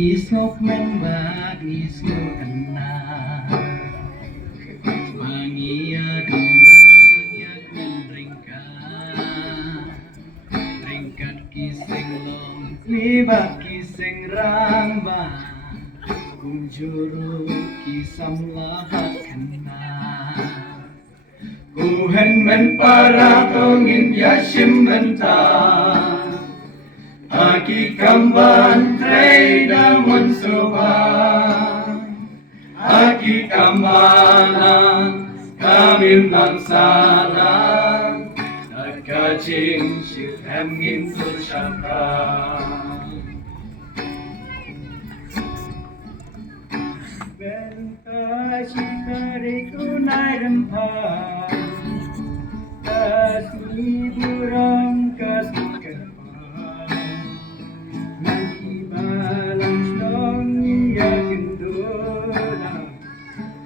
Ngisok membak ngisok kena Mangia dumbang yak ringkat kising long libat kising ramba kunjuru kisam labat kena Kuhen men para tongin yashim bentang Aki kamban trei damun soba Aki kambana kami langsana Nakajing syukam ngintul syakra Benta syikari kunai rempah Kasih burung kasih kepah Naki balang stong ia gendona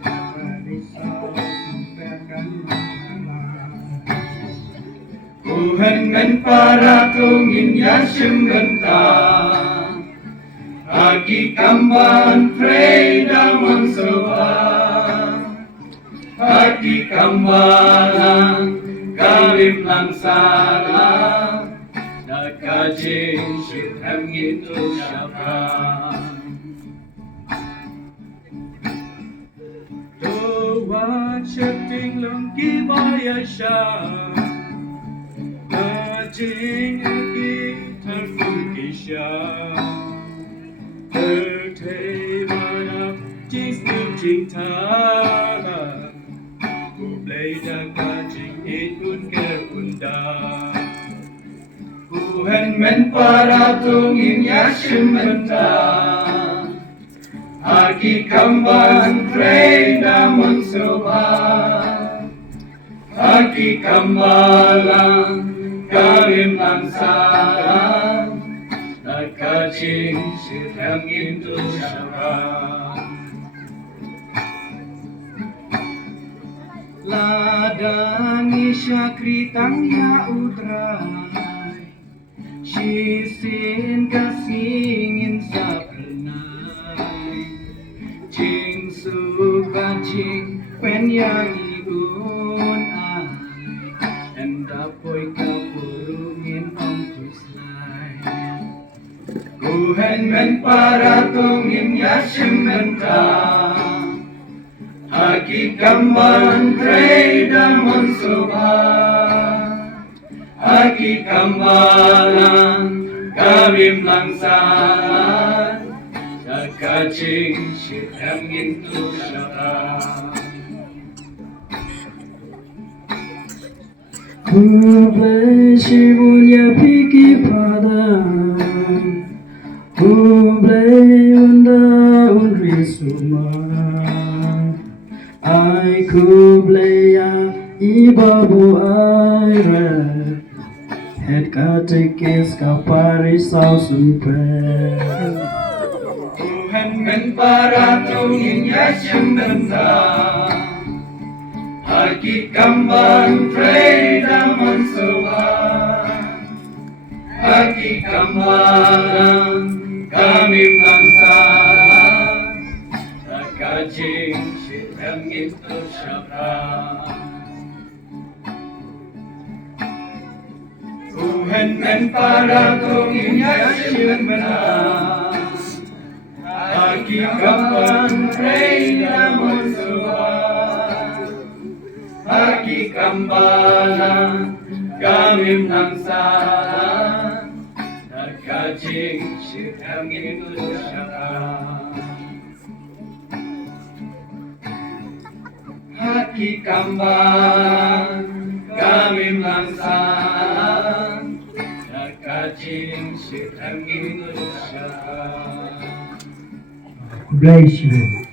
Apa risau sampekan Kuhen men para tungin yasim bentang Aki kamban trei daman soba Aki kambalan kalim langsana Nakajing syukam ngintul syakra Doa syuting longki baya syah Najing aki terfungki syah Tertei mana jisnu cinta Kublai dakajing itun kerunda Kuhen men para tungin yashim bentang Aki kamban trei damun soba Aki kambalang kalim langsalang Nakajing syukam ngintul syakra Ladangi syakritang ya udrai Sisin kasingin sapernai Jing suka jing pen yang ibun ai Endapoi kapurungin ongkus lai Kuhen men para tungin yasim bentang Aki kamban trei damun soba Aki kambalan kamim langsalan Nakajing syukam ngintul syakra Kublai shibunya piki padang Kublai unda undri sumah Ai kubleya ibabu aire Het katekis kapari sau sumpah Tuhan men para tungin yasim bentang Aki kamban trei daman soba Aki kambalan kami langsalan Nakajing syukam ngintul syakra Tuhan men para tungin yasim bentang Aki kamban trei daman soba Aki kambalan kamim langsalan Nakajing syukam ngintul syakra Aki kamban kamim langsalan Nakajing syukam ngintul syakra Bless you.